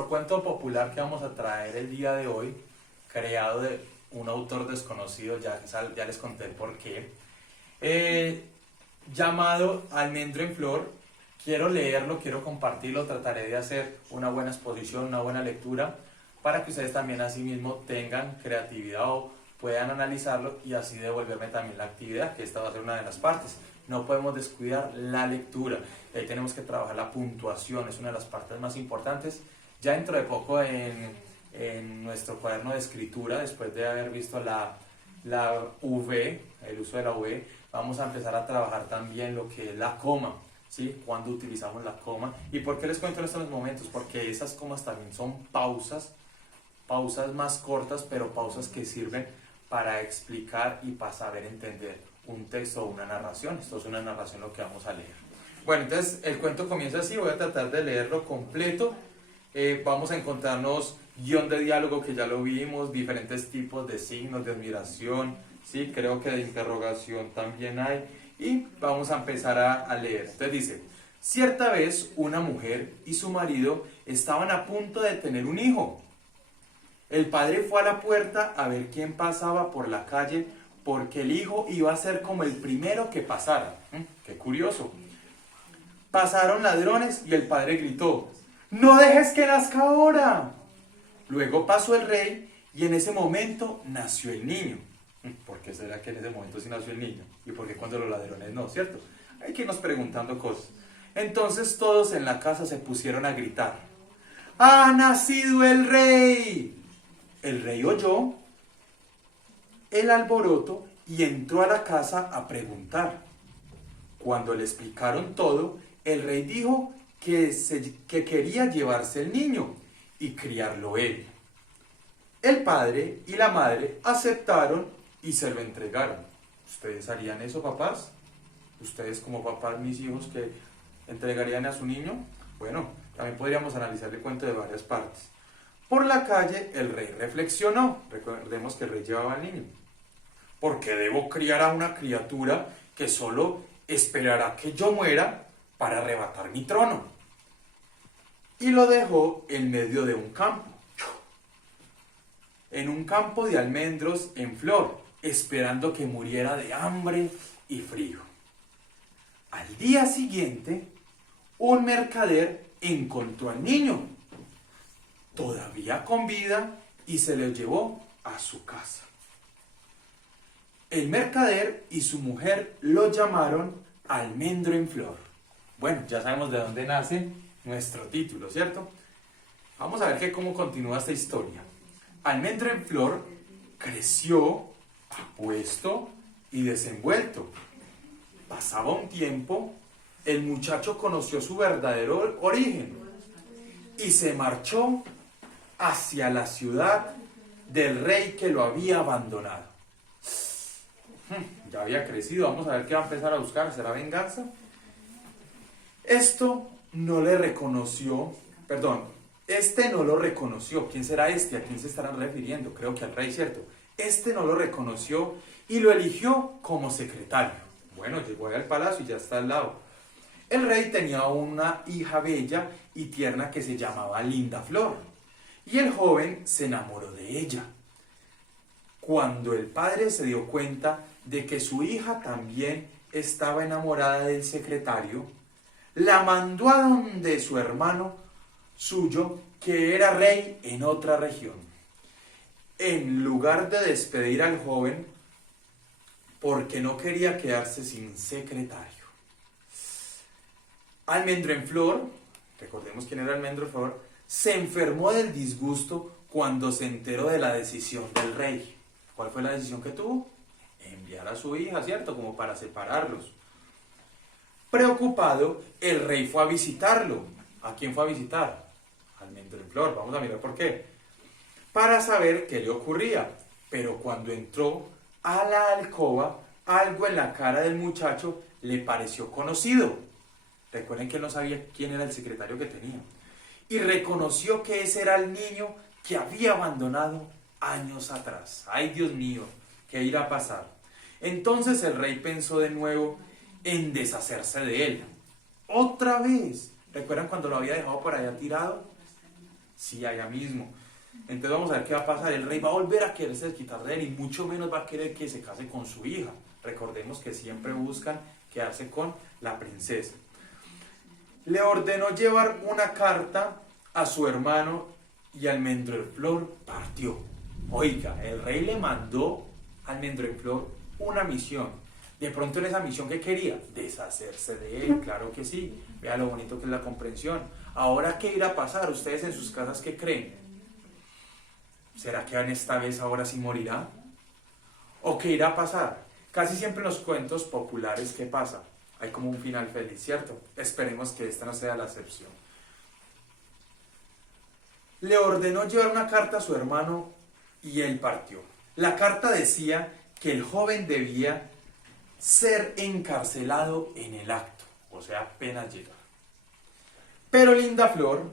Nuestro cuento popular que vamos a traer el día de hoy, creado de un autor desconocido, ya les conté el porqué, llamado Almendro en Flor. Quiero leerlo, quiero compartirlo, trataré de hacer una buena exposición, una buena lectura, para que ustedes también asimismo tengan creatividad o puedan analizarlo y así devolverme también la actividad, que esta va a ser una de las partes. No podemos descuidar la lectura, y ahí tenemos que trabajar la puntuación, es una de las partes más importantes. Ya dentro de poco en nuestro cuaderno de escritura, después de haber visto la V, el uso de la V, vamos a empezar a trabajar también lo que es la coma, ¿sí? Cuando utilizamos la coma. ¿Y por qué les cuento esto en los momentos? Porque esas comas también son pausas más cortas, pero pausas que sirven para explicar y para saber entender un texto o una narración. Esto es una narración lo que vamos a leer. Bueno, entonces el cuento comienza así, voy a tratar de leerlo completo. Vamos a encontrarnos guión de diálogo, que ya lo vimos, diferentes tipos de signos de admiración, ¿sí? Creo que de interrogación también hay, y vamos a empezar a leer. Entonces dice: cierta vez una mujer y su marido estaban a punto de tener un hijo. El padre fue a la puerta a ver quién pasaba por la calle, porque el hijo iba a ser como el primero que pasara. ¡Qué curioso! Pasaron ladrones y el padre gritó: ¡no dejes que nazca ahora! Luego pasó el rey y en ese momento nació el niño. ¿Por qué será que en ese momento sí nació el niño? ¿Y por qué cuando los ladrones no? ¿Cierto? Hay que irnos preguntando cosas. Entonces todos en la casa se pusieron a gritar: ¡ha nacido el rey! El rey oyó el alboroto y entró a la casa a preguntar. Cuando le explicaron todo, el rey dijo que quería llevarse el niño y criarlo él. El padre y la madre aceptaron y se lo entregaron. ¿Ustedes harían eso, papás? ¿Ustedes como papás, mis hijos, que entregarían a su niño? Bueno, también podríamos analizar el cuento de varias partes. Por la calle el rey reflexionó. Recordemos que el rey llevaba al niño. ¿Por qué debo criar a una criatura que solo esperará que yo muera para arrebatar mi trono? Y lo dejó en medio de un campo, en un campo de almendros en flor, esperando que muriera de hambre y frío. Al día siguiente, un mercader encontró al niño, todavía con vida, y se lo llevó a su casa. El mercader y su mujer lo llamaron Almendro en Flor. Bueno, ya sabemos de dónde nace nuestro título, ¿cierto? Vamos a ver cómo continúa esta historia. Almendro en Flor creció, apuesto y desenvuelto. Pasaba un tiempo, el muchacho conoció su verdadero origen y se marchó hacia la ciudad del rey que lo había abandonado. Ya había crecido, vamos a ver qué va a empezar a buscar. ¿Será venganza? Este no lo reconoció. ¿Quién será este? ¿A quién se estarán refiriendo? Creo que al rey, ¿cierto? Este no lo reconoció y lo eligió como secretario. Bueno, llegó al palacio y ya está al lado. El rey tenía una hija bella y tierna que se llamaba Linda Flor, y el joven se enamoró de ella. Cuando el padre se dio cuenta de que su hija también estaba enamorada del secretario, la mandó a donde su hermano suyo, que era rey en otra región. En lugar de despedir al joven, porque no quería quedarse sin secretario. Almendro en Flor, recordemos quién era Almendro en Flor, se enfermó del disgusto cuando se enteró de la decisión del rey. ¿Cuál fue la decisión que tuvo? Enviar a su hija, ¿cierto? Como para separarlos. Preocupado, el rey fue a visitarlo. ¿A quién fue a visitar? Almendro en Flor. Vamos a mirar por qué. Para saber qué le ocurría. Pero cuando entró a la alcoba, algo en la cara del muchacho le pareció conocido. Recuerden que él no sabía quién era el secretario que tenía. Y reconoció que ese era el niño que había abandonado años atrás. ¡Ay, Dios mío! ¿Qué irá a pasar? Entonces el rey pensó de nuevo en deshacerse de él. ¡Otra vez! ¿Recuerdan cuando lo había dejado por allá tirado? sí, allá mismo. Entonces vamos a ver qué va a pasar. El rey va a volver a quererse desquitar de él y mucho menos va a querer que se case con su hija. Recordemos que siempre buscan quedarse con la princesa. Le ordenó llevar una carta a su hermano y Almendroflor partió. Oiga, el rey le mandó a Almendroflor una misión. De pronto en esa misión, ¿qué quería? Deshacerse de él, claro que sí. Vea lo bonito que es la comprensión. Ahora, ¿qué irá a pasar? ¿Ustedes en sus casas qué creen? ¿Será que esta vez ahora sí morirá? ¿O qué irá a pasar? Casi siempre en los cuentos populares, ¿qué pasa? Hay como un final feliz, ¿cierto? Esperemos que esta no sea la excepción. Le ordenó llevar una carta a su hermano y él partió. La carta decía que el joven debía ser encarcelado en el acto, o sea, apenas llegar. Pero Linda Flor,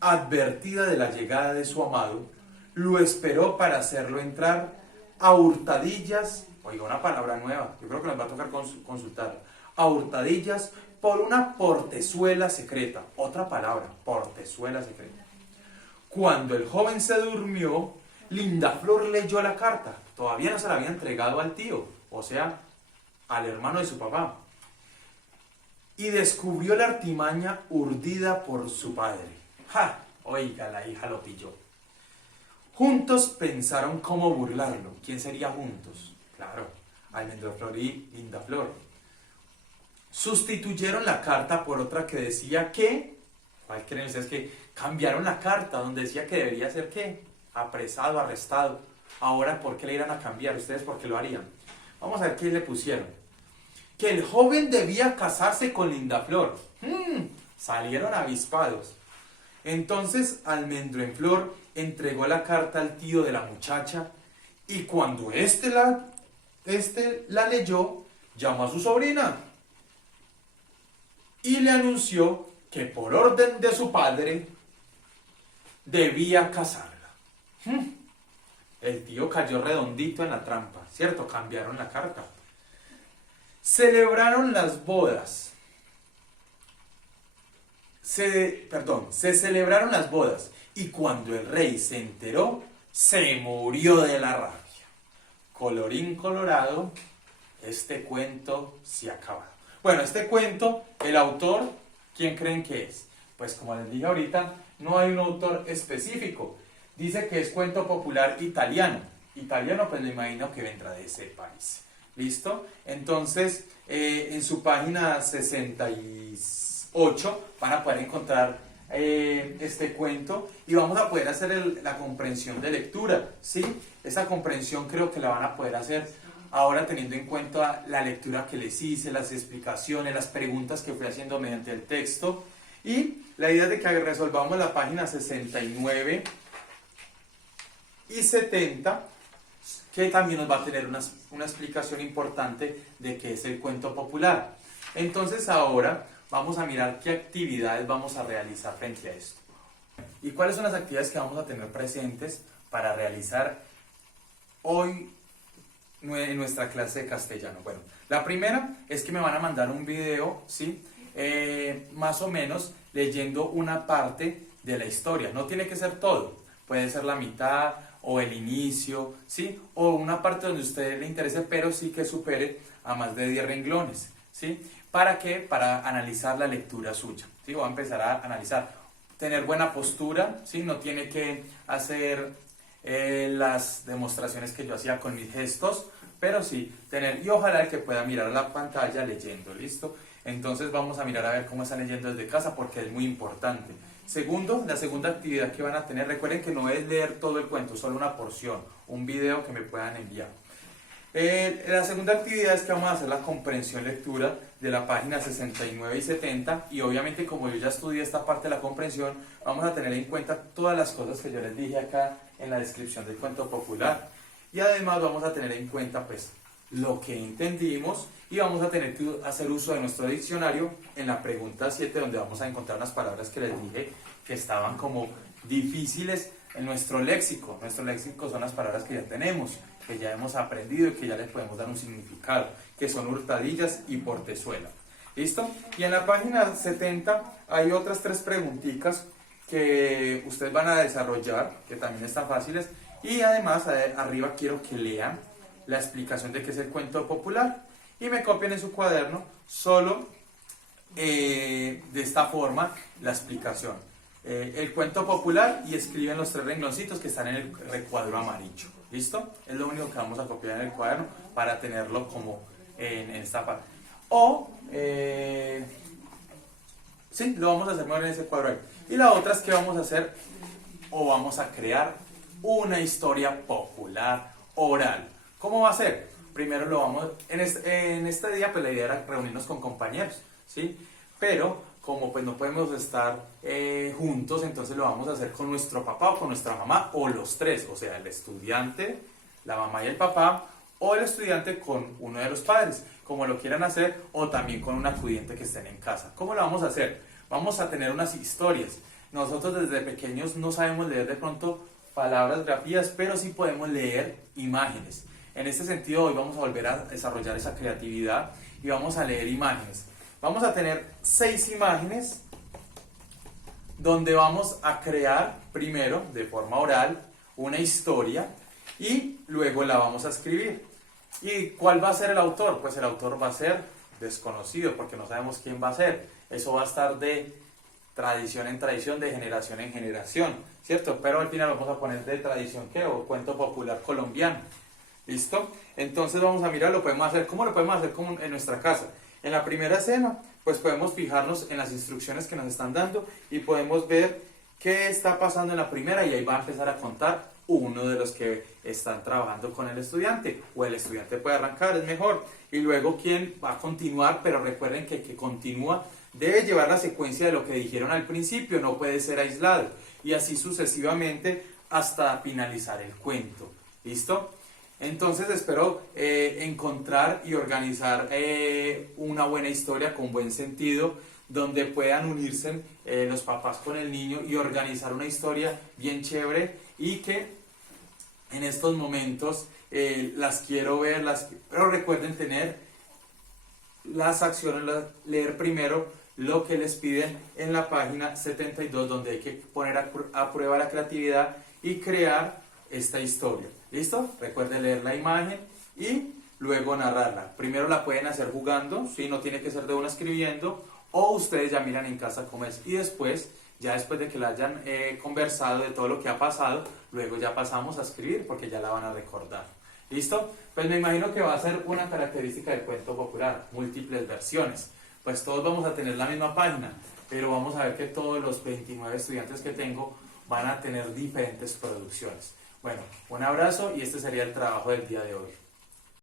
advertida de la llegada de su amado, lo esperó para hacerlo entrar a hurtadillas, oiga, una palabra nueva, yo creo que nos va a tocar consultar, a hurtadillas por una portezuela secreta, otra palabra, portezuela secreta. Cuando el joven se durmió, Linda Flor leyó la carta, todavía no se la había entregado al tío, o sea, al hermano de su papá, y descubrió la artimaña urdida por su padre. ¡Ja! Oiga, la hija lo pilló. Juntos pensaron cómo burlarlo. ¿Quién sería juntos? Claro, Almendroflor y Linda Flor. Sustituyeron la carta por otra que decía que, ¿cuál creen ustedes? Que cambiaron la carta donde decía que debería ser ¿qué? Apresado, arrestado. Ahora, ¿por qué le irán a cambiar? ¿Ustedes por qué lo harían? Vamos a ver qué le pusieron. Que el joven debía casarse con Linda Flor. Salieron avispados. Entonces Almendroflor entregó la carta al tío de la muchacha y cuando este la leyó, llamó a su sobrina y le anunció que por orden de su padre debía casarla. El tío cayó redondito en la trampa, ¿cierto? Cambiaron la carta. Celebraron las bodas. Se celebraron las bodas y cuando el rey se enteró, se murió de la rabia. Colorín colorado, este cuento se ha acabado. Bueno, este cuento, el autor, ¿quién creen que es? Pues como les dije ahorita, no hay un autor específico. Dice que es cuento popular italiano. Italiano, pues me imagino que vendrá de ese país. ¿Listo? Entonces, en su página 68 van a poder encontrar este cuento y vamos a poder hacer la comprensión de lectura, ¿sí? Esa comprensión creo que la van a poder hacer ahora teniendo en cuenta la lectura que les hice, las explicaciones, las preguntas que fui haciendo mediante el texto y la idea es de que resolvamos la página 69 y 70 que también nos va a tener una explicación importante de qué es el cuento popular. Entonces ahora vamos a mirar qué actividades vamos a realizar frente a esto. ¿Y cuáles son las actividades que vamos a tener presentes para realizar hoy en nuestra clase de castellano? Bueno, la primera es que me van a mandar un video, ¿sí? Más o menos leyendo una parte de la historia. No tiene que ser todo, puede ser la mitad o el inicio, ¿sí? O una parte donde a usted le interese, pero sí que supere a más de 10 renglones, ¿sí? ¿Para qué? Para analizar la lectura suya, ¿sí? Voy a empezar a analizar. Tener buena postura, ¿sí? No tiene que hacer las demostraciones que yo hacía con mis gestos, pero sí tener, y ojalá el que pueda mirar la pantalla leyendo, ¿listo? Entonces vamos a mirar a ver cómo están leyendo desde casa porque es muy importante. Segundo, la segunda actividad que van a tener, recuerden que no es leer todo el cuento, solo una porción, un video que me puedan enviar. La segunda actividad es que vamos a hacer la comprensión lectura de la página 69 y 70 y obviamente como yo ya estudié esta parte de la comprensión, vamos a tener en cuenta todas las cosas que yo les dije acá en la descripción del cuento popular y además vamos a tener en cuenta pues lo que entendimos y vamos a tener que hacer uso de nuestro diccionario en la pregunta 7 donde vamos a encontrar unas palabras que les dije que estaban como difíciles en nuestro léxico. Nuestro léxico son las palabras que ya tenemos, que ya hemos aprendido y que ya les podemos dar un significado, que son hurtadillas y portezuela. ¿Listo? Y en la página 70 hay otras 3 preguntitas que ustedes van a desarrollar, que también están fáciles, y además arriba quiero que lean la explicación de qué es el cuento popular y me copien en su cuaderno solo de esta forma la explicación. El cuento popular y escriben los 3 rengloncitos que están en el recuadro amarillo. ¿Listo? Es lo único que vamos a copiar en el cuaderno para tenerlo como en esta parte. O, sí, lo vamos a hacer mejor en ese cuadro ahí. Y la otra es que vamos a hacer o vamos a crear una historia popular oral. ¿Cómo va a ser? Primero lo vamos, en este día pues la idea era reunirnos con compañeros, ¿sí? Pero como pues no podemos estar juntos, entonces lo vamos a hacer con nuestro papá o con nuestra mamá o los 3, o sea, el estudiante, la mamá y el papá, o el estudiante con uno de los padres, como lo quieran hacer, o también con un acudiente que estén en casa. ¿Cómo lo vamos a hacer? Vamos a tener unas historias. Nosotros desde pequeños no sabemos leer de pronto palabras, grafías, pero sí podemos leer imágenes. En este sentido, hoy vamos a volver a desarrollar esa creatividad y vamos a leer imágenes. Vamos a tener 6 imágenes donde vamos a crear primero, de forma oral, una historia y luego la vamos a escribir. ¿Y cuál va a ser el autor? Pues el autor va a ser desconocido porque no sabemos quién va a ser. Eso va a estar de tradición en tradición, de generación en generación, ¿cierto? Pero al final vamos a poner de tradición, ¿qué? O cuento popular colombiano. ¿Listo? Entonces vamos a mirar, lo podemos hacer. ¿Cómo lo podemos hacer como en nuestra casa? En la primera escena, pues podemos fijarnos en las instrucciones que nos están dando y podemos ver qué está pasando en la primera y ahí va a empezar a contar uno de los que están trabajando con el estudiante o el estudiante puede arrancar, es mejor. Y luego quién va a continuar, pero recuerden que el que continúa debe llevar la secuencia de lo que dijeron al principio, no puede ser aislado y así sucesivamente hasta finalizar el cuento. ¿Listo? Entonces espero encontrar y organizar una buena historia con buen sentido, donde puedan unirse los papás con el niño y organizar una historia bien chévere y que en estos momentos las quiero ver, pero recuerden tener las acciones, leer primero lo que les piden en la página 72, donde hay que poner a prueba la creatividad y crear esta historia. ¿Listo? Recuerden leer la imagen y luego narrarla. Primero la pueden hacer jugando, ¿sí? No tiene que ser de una escribiendo, o ustedes ya miran en casa cómo es. Y después, ya después de que la hayan conversado de todo lo que ha pasado, luego ya pasamos a escribir porque ya la van a recordar. ¿Listo? Pues me imagino que va a ser una característica del cuento popular, múltiples versiones. Pues todos vamos a tener la misma página, pero vamos a ver que todos los 29 estudiantes que tengo van a tener diferentes producciones. Bueno, un abrazo y este sería el trabajo del día de hoy.